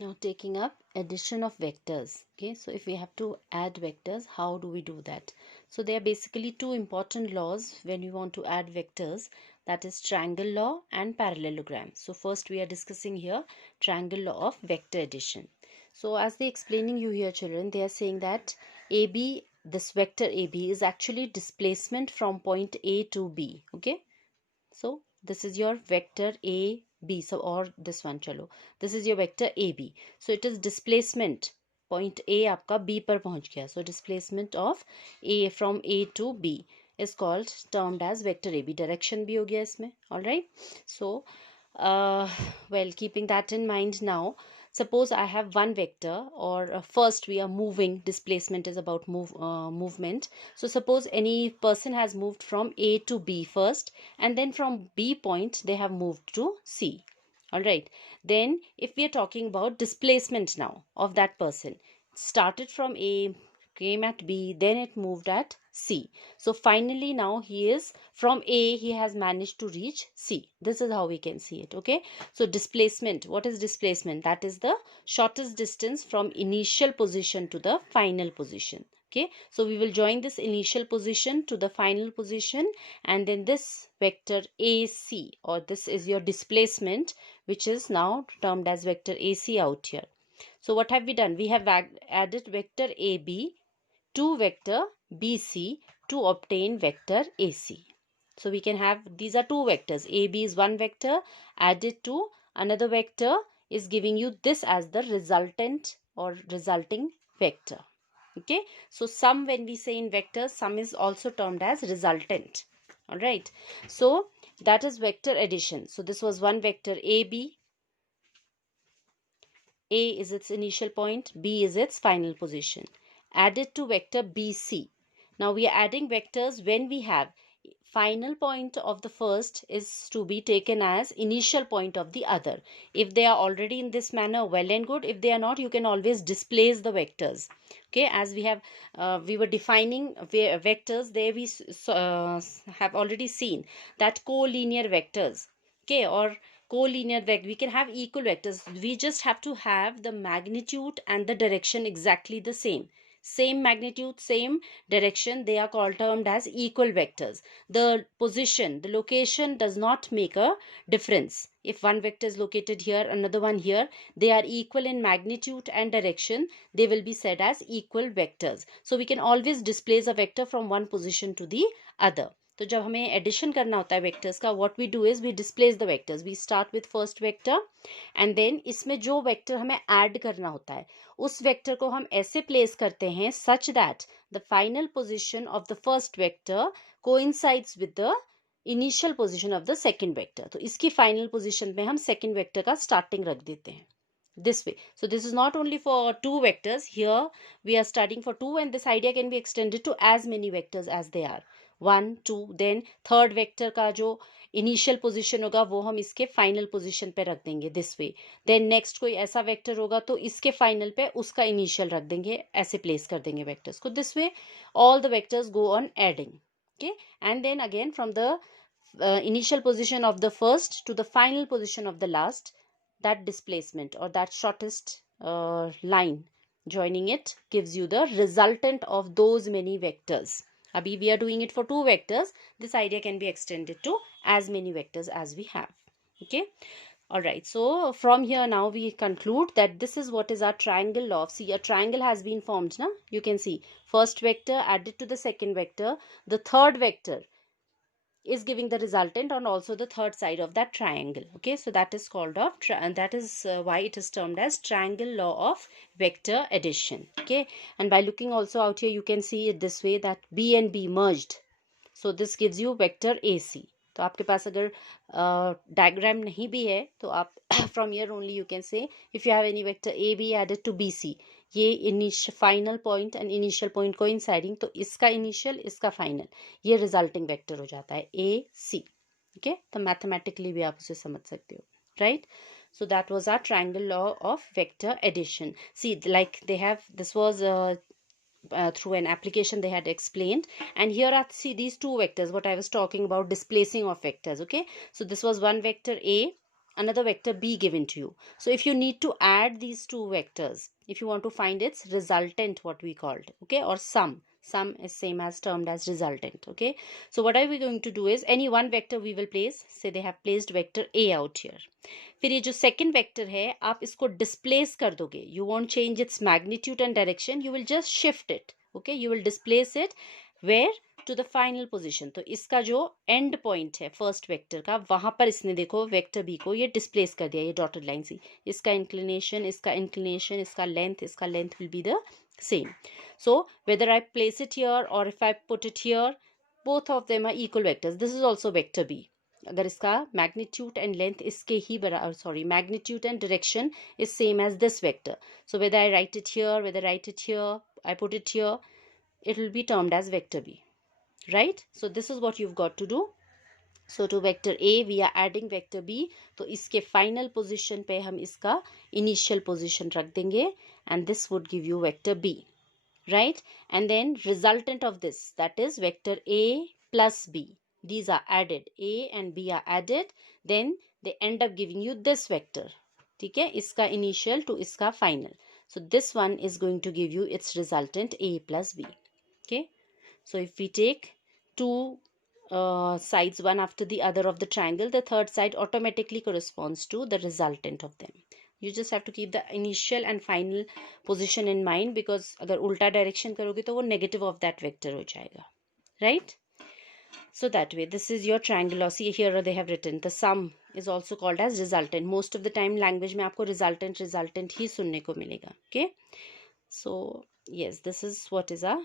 Now taking up addition of vectors. Okay, so if we have to add vectors, how do we do that? So there are basically two important laws when we want to add vectors, that is triangle law and parallelogram. So first we are discussing here triangle law of vector addition. So as they explaining you here children, they are saying that AB, this vector AB is actually displacement from point A to B. Okay, so this is your vector A B, so or this one chalo, this is your vector AB, so it is displacement, point A आपका B पर पहुंच गया, so displacement of A from A to B is called termed as vector AB. Direction भी हो गया इसमें. All right, so well, keeping that in mind, now suppose I have one vector, or first we are moving, displacement is about movement. So suppose any person has moved from A to B first, and then from B point they have moved to C. All right, then if we are talking about displacement now of that person, started from A, came at B, then it moved at C. So finally now he is from A, he has managed to reach C. This is how we can see it. Okay, so displacement, what is displacement? That is the shortest distance from initial position to the final position. Okay, so we will join this initial position to the final position, and then this vector AC, or this is your displacement, which is now termed as vector AC out here. So what have we done? We have added vector AB to vector BC to obtain vector AC. So we can have, these are two vectors. AB is one vector added to another vector is giving you this as the resultant or resulting vector. Okay, so sum, when we say in vectors, sum is also termed as resultant. All right, so that is vector addition. So this was one vector AB. A is its initial point, B is its final position, added to vector BC. Now we are adding vectors when we have final point of the first is to be taken as initial point of the other. If they are already in this manner, well and good. If they are not, you can always displace the vectors. Okay, as we have we were defining vectors there, we have already seen that collinear vectors, okay, or collinear vector, we can have equal vectors. We just have to have the magnitude and the direction exactly the same magnitude, same direction. They are called, termed as equal vectors. The position, the location does not make a difference. If one vector is located here, another one here, they are equal in magnitude and direction, they will be said as equal vectors. So we can always displace a vector from one position to the other. तो जब हमें addition करना होता है vectors का, what we do is we displace the vectors. We start with first vector, and then इसमें जो vector हमें ऐड करना होता है उस वेक्टर को हम ऐसे प्लेस करते हैं such that the final position of the first vector coincides with the initial position of the second vector. तो इसकी फाइनल पोजीशन में हम सेकंड वेक्टर का स्टार्टिंग रख देते हैं this way. So this is not only for two vectors. Here we are studying for two, and this idea can be extended to as many vectors as they are. 1 2, then third vector का जो initial position होगा वो हम इसके final position पे रख देंगे this way. Then next कोई ऐसा वेक्टर होगा तो इसके फाइनल पे उसका इनिशियल रख देंगे, ऐसे प्लेस कर देंगे वेक्टर्स को. This way all the vectors go on adding. okay, and then again from the initial position of the first to the final position of the last, that displacement or that shortest line joining it gives you the resultant of those many vectors. Abhi we are doing it for two vectors. This idea can be extended to as many vectors as we have. Okay, all right, so from here now we conclude that this is what is our triangle law. See, a triangle has been formed now. You can see first vector added to the second vector, the third vector is giving the resultant on also the third side of that triangle. Okay, so that is called of and that is why it is termed as triangle law of vector addition. Okay, and by looking also out here you can see it this way, that B and B merged, so this gives you vector AC. तो आपके पास अगर diagram नहीं भी है तो आप from here only you can say if you have any vector AB added to BC, ये initial final point and initial point coinciding, तो इसका इनिशियल इसका फाइनल, ये रिजल्टिंग वेक्टर हो जाता है AC. ओके, तो मैथमेटिकली भी आप उसे समझ सकते हो, right. So that was our triangle law of vector addition. See, like they have, this was through an application they had explained, and here are, see, these two vectors what I was talking about, displacing of vectors. Okay, so this was one vector A, another vector b given to you. So if you need to add these two vectors, if you want to find its resultant, what we called, okay, or sum is same as termed as resultant, okay. So what are we going to do is any one vector we will place. Say they have placed vector a out here. फिर ये जो second vector है आप इसको displace कर दोगे. You won't change its magnitude and direction, you will just shift it, okay. You will displace it where to the final position. तो इसका जो एंड पॉइंट है फर्स्ट वेक्टर का, वहां पर इसने देखो वेक्टर बी को ये डिस्प्लेस कर दिया, ये डॉटेड लाइन से. इसका इंक्लिनेशन, इसका इंक्लिनेशन, इसका length will be the same. So whether I place it here और if I put it here, both of them are equal vectors. This is also vector B. अगर इसका magnitude and length इसके ही बराबर, sorry, magnitude and direction is same as this vector. So whether I write it here, whether write it here, I put it here, it will be termed as vector b, right? So this is what you've got to do. So to vector a we are adding vector b. तो इसके final position पे हम इसका initial position रख देंगे and this would give you vector b, right? And then resultant of this, that is vector a plus b. These are added, a and b are added, then they end up giving you this vector. ठीक है, इसका initial to इसका final. So this one is going to give you its resultant a plus b. Okay, so if we take two sides one after the other of the triangle, the third side automatically corresponds to the resultant of them. You just have to keep the initial and final position in mind, because अगर उल्टा direction करोगे तो वो negative of that vector हो जाएगा, right? So that way, this is your triangle. Or see here they have written the sum is also called as resultant. Most of the time language में आपको resultant ही सुनने को मिलेगा. Okay, so yes, this is what is a.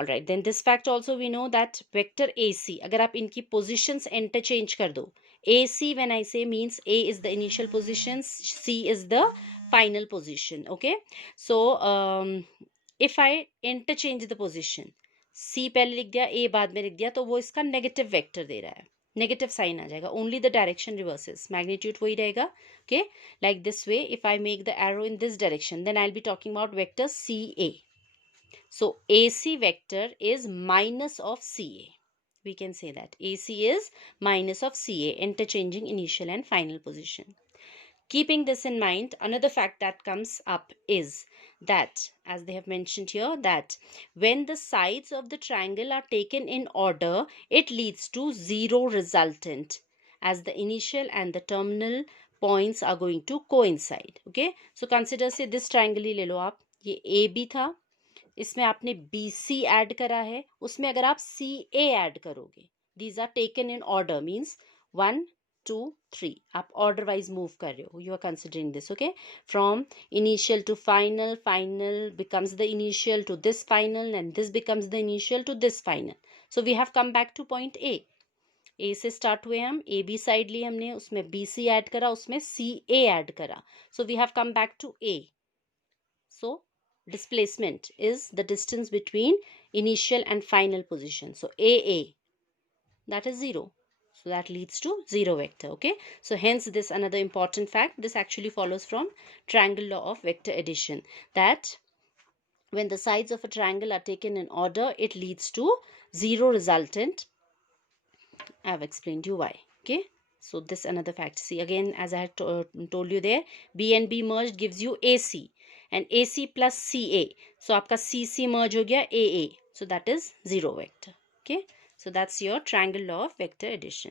Alright, then this fact also we know that vector AC, अगर आप इनकी positions interchange कर दो, AC when I say means A is the initial position, C is the final position, okay. So if I interchange the position, C पहले लिख दिया, A बाद में लिख दिया, तो वो इसका negative vector दे रहा है, negative sign आ जाएगा, only the direction reverses, magnitude वही रहेगा, okay. Like this way, if I make the arrow in this direction, then I'll be talking about vector CA. So AC vector is minus of CA. We can say that AC is minus of CA, interchanging initial and final position. Keeping this in mind, another fact that comes up is that, as they have mentioned here, that when the sides of the triangle are taken in order, it leads to zero resultant, as the initial and the terminal points are going to coincide. Okay, so consider say this triangle ही ले लो आप, ये AB था, इसमें आपने BC add करा है, उसमें अगर आप CA ऐड करोगे, these are taken in order, means 1 2 3, आप order wise move कर रहे हो, you are considering this, okay, from initial to final, final becomes the initial to this final, and this becomes the initial to this final. So we have come back to point A से start हुए हम, AB side ली हमने, उसमें BC add करा, उसमें CA add करा, so we have come back to A. So displacement is the distance between initial and final position. So AA, that is 0. So that leads to 0 vector, okay. So hence this another important fact. This actually follows from triangle law of vector addition, that when the sides of a triangle are taken in order, it leads to 0 resultant. I have explained you why, okay. So this another fact. See again, as I had told you there, B and B merged gives you AC, and AC plus CA. So आपका CC merge हो गया AA. So that is 0 vector. Okay. So that's your triangle law of vector addition.